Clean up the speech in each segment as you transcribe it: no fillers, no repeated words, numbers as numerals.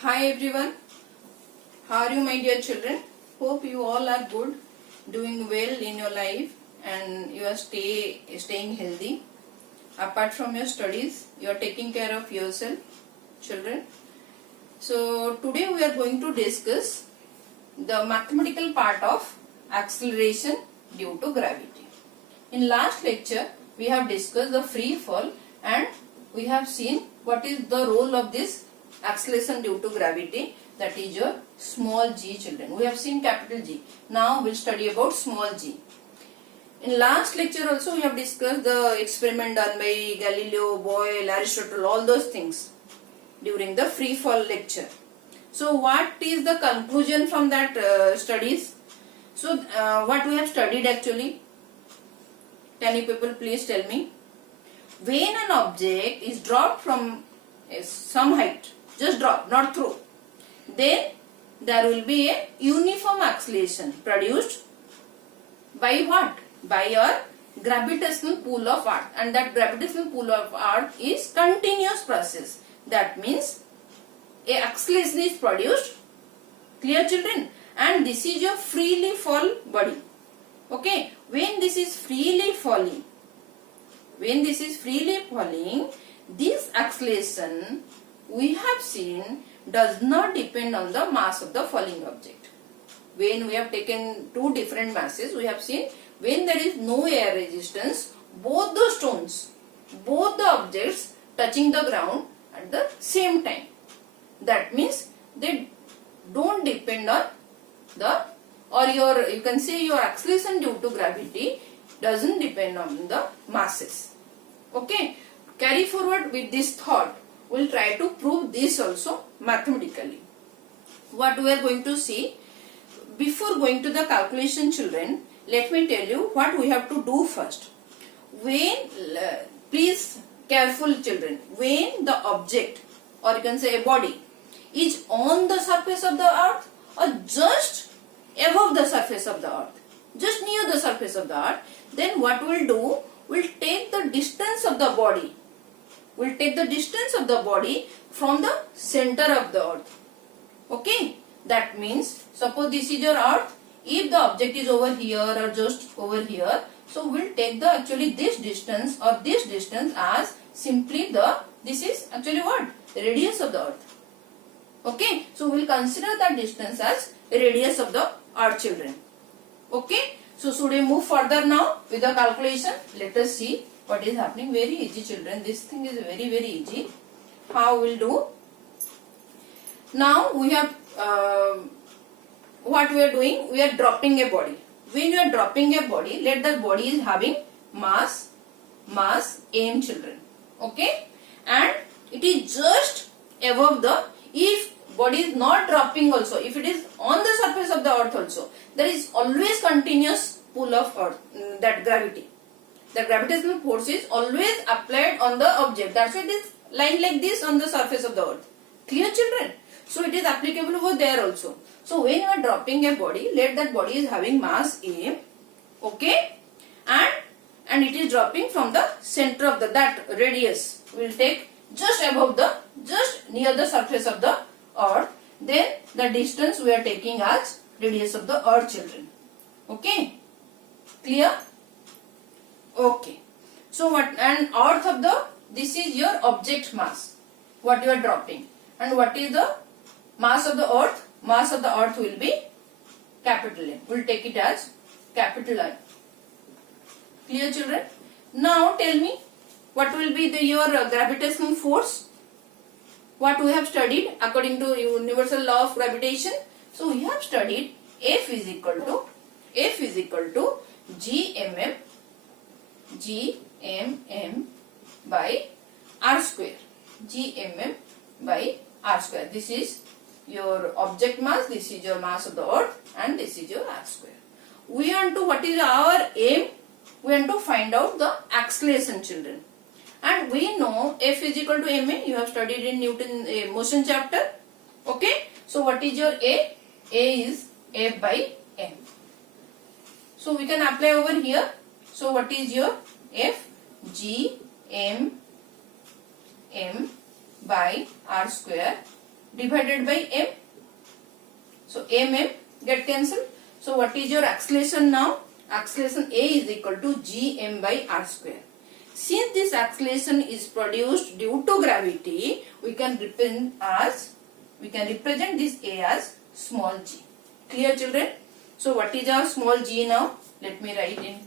Hi everyone, how are you my dear children? Hope you all are good, doing well in your life and you are staying healthy. Apart from your studies, you are taking care of yourself, children. So today we are going to discuss the mathematical part of acceleration due to gravity. In last lecture, we have discussed the free fall and we have seen what is the role of this acceleration due to gravity, that is your small g, children. We have seen capital G. Now we will study about small g. In last lecture also we have discussed the experiment done by Galileo, Boyle, Aristotle, all those things during the free fall lecture. So what is the conclusion from that studies? So what we have studied actually, can you people please tell me? When an object is dropped from some height, just drop, not throw, then there will be a uniform acceleration produced by what? By your gravitational pull of earth, and that gravitational pull of earth is continuous process. That means a acceleration is produced, clear children, and this is your freely fall body. Okay, when this is freely falling, this acceleration we have seen does not depend on the mass of the falling object. When we have taken two different masses, we have seen when there is no air resistance, both the stones, both the objects touching the ground at the same time. That means they don't depend on the, or you can say your acceleration due to gravity doesn't depend on the masses. Okay, carry forward with this thought. We will try to prove this also mathematically. What we are going to see, before going to the calculation, children, let me tell you what we have to do first. When, please careful children, when the object, or you can say a body, is on the surface of the earth or just above the surface of the earth, just near the surface of the earth, then what we will do, we will take the distance of the body. We will take the distance of the body from the center of the earth. Okay, that means suppose this is your earth. If the object is over here or just over here, so we will take the actually this distance or this distance as simply this is actually what? The radius of the earth. Okay, so we will consider that distance as radius of the earth, children. Okay, so should we move further now with the calculation? Let us see what is happening. Very easy, children. This thing is very easy. How we will do? Now we have what we are doing? We are dropping a body. When you are dropping a body, let that body is having mass m, children. Okay, and it is just above the, if body is not dropping also, if it is on the surface of the earth also, there is always continuous pull of earth, that gravity. The gravitational force is always applied on the object. That's why it is lying like this on the surface of the earth. Clear, children? So it is applicable over there also. So when you are dropping a body, let that body is having mass m, okay, and it is dropping from the center of that radius. We will take just above just near the surface of the earth. Then the distance we are taking as radius of the earth, children. Okay, clear? Okay, so what, and earth of the, this is your object mass, what you are dropping, and what is the mass of the earth? Mass of the earth will be capital M. We will take it as capital I. Clear, children? Now tell me, what will be your gravitational force? What we have studied according to universal law of gravitation. So we have studied F is equal to Gmm by r square. Gmm by r square. This is your object mass, this is your mass of the earth, and this is your r square. We want to, what is our aim? We want to find out the acceleration, children. And we know F is equal to ma. You have studied in Newton motion chapter. Okay. So what is your A? A is F by m. So we can apply over here. So what is your F? G m by r square divided by m. So m get cancelled. So what is your acceleration now? Acceleration A is equal to gm by r square. Since this acceleration is produced due to gravity, we can represent this A as small g. Clear, children? So what is our small g now? Let me write in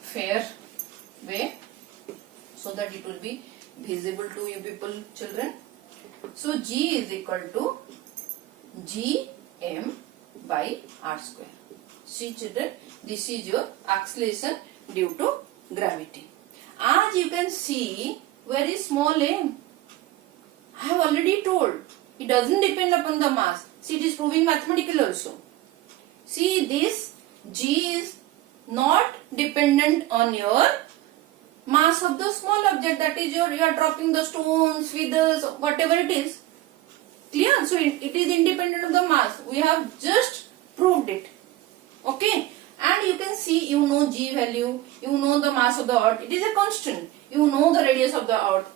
fair way so that it will be visible to you people, children. So g is equal to gm by r square. See, children, this is your acceleration due to gravity. As you can see, where is small m? I have already told, it doesn't depend upon the mass. See, it is proving mathematical also. See, this g is not dependent on your mass of the small object, that is you are dropping the stones, feathers, whatever it is. Clear? So it is independent of the mass. We have just proved it. Okay? And you can see, you know g value, you know the mass of the earth, it is a constant. You know the radius of the earth.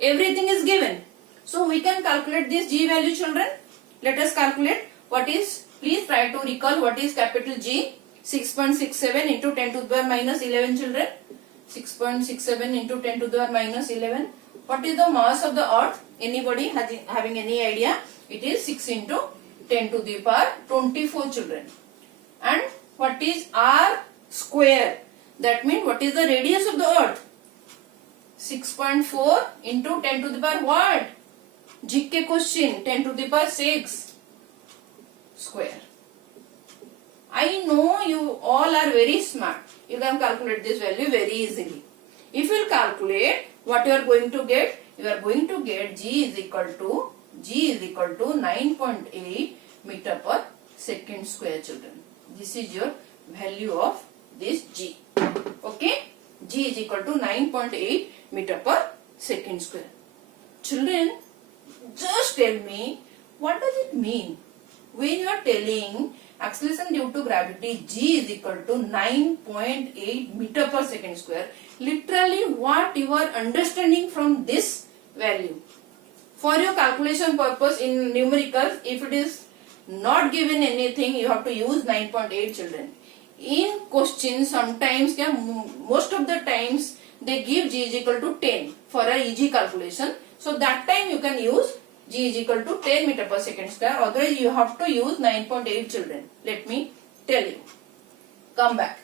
Everything is given. So we can calculate this g value, children. Let us calculate what is, please try to recall what is capital G. 6.67 into 10 to the power minus 11, children. 6.67 into 10 to the power minus 11. What is the mass of the earth? Anybody having any idea? It is 6 into 10 to the power 24, children. And what is r square? That means what is the radius of the earth? 6.4 into 10 to the power what? GK question, 10 to the power 6 square. I know you all are very smart. You can calculate this value very easily. If you will calculate, what you are going to get? You are going to get G is equal to 9.8 meter per second square, children. This is your value of this G. Okay? G is equal to 9.8 meter per second square. Children, just tell me, what does it mean when you are telling acceleration due to gravity G is equal to 9.8 meter per second square? Literally what you are understanding from this value? For your calculation purpose in numericals, if it is not given anything, you have to use 9.8, children. In question, sometimes, most of the times, they give G is equal to 10 for a easy calculation. So that time you can use G is equal to 10 meter per second square. Otherwise you have to use 9.8, children. Let me tell you. Come back.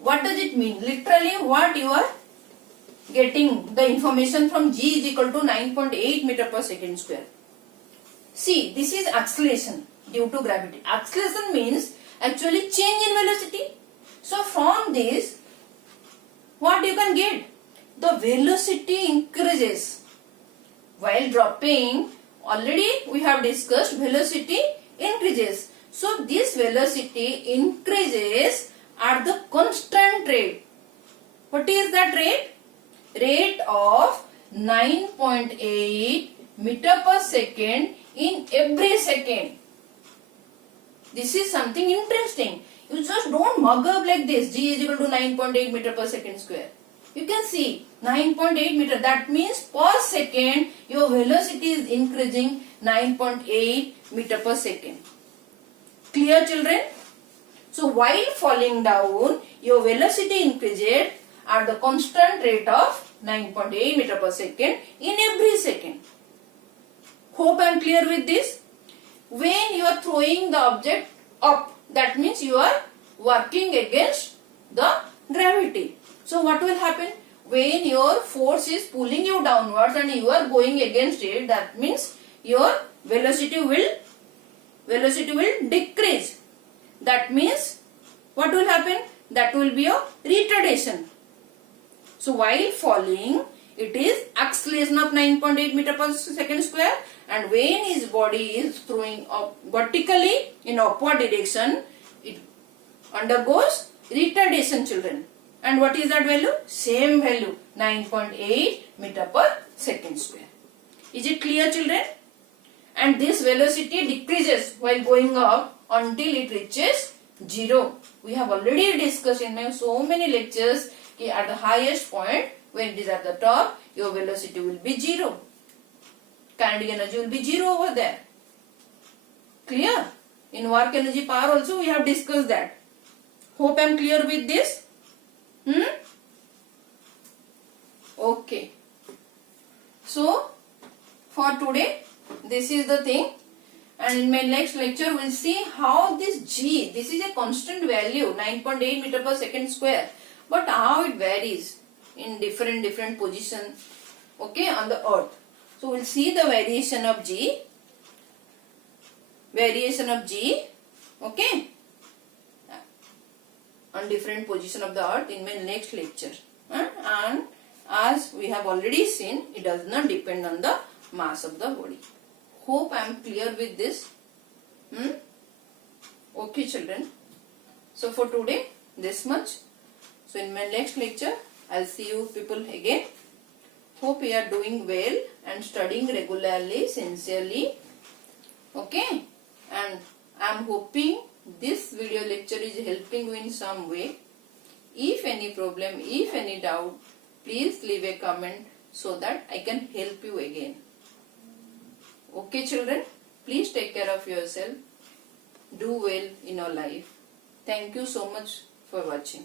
What does it mean? Literally what you are getting the information from G is equal to 9.8 meter per second square. See, this is acceleration due to gravity. Acceleration means actually change in velocity. So from this, what you can get? The velocity increases while dropping. Already we have discussed velocity increases. So this velocity increases at the constant rate. What is that rate? Rate of 9.8 meter per second in every second. This is something interesting. You just don't mug up like this. G is equal to 9.8 meter per second square. You can see 9.8 meter. That means per second your velocity is increasing 9.8 meter per second. Clear, children? So while falling down, your velocity increases at the constant rate of 9.8 meter per second in every second. Hope I am clear with this. When you are throwing the object up, that means you are working against the gravity. So what will happen? When your force is pulling you downwards and you are going against it, that means your velocity will decrease. That means what will happen? That will be a retardation. So while falling, it is acceleration of 9.8 meter per second square, and when his body is throwing up vertically in upward direction, it undergoes retardation, children. And what is that value? Same value, 9.8 meter per second square. Is it clear, children? And this velocity decreases while going up until it reaches 0. We have already discussed in so many lectures that at the highest point, when it is at the top, your velocity will be 0. Kinetic energy will be 0 over there. Clear? In work energy power also we have discussed that. Hope I am clear with this. Okay. So for today this is the thing, and in my next lecture we will see how this G, this is a constant value 9.8 meter per second square, but how it varies in different position, okay, on the earth. So we will see the variation of G, okay, on different position of the earth in my next lecture. And as we have already seen, it does not depend on the mass of the body. Hope I am clear with this. Okay children. So for today this much. So in my next lecture I'll see you people again. Hope you are doing well and studying regularly, sincerely. Okay. And I am hoping this video lecture is helping you in some way. If any problem, if any doubt, please leave a comment so that I can help you again. Okay children, please take care of yourself. Do well in your life. Thank you so much for watching.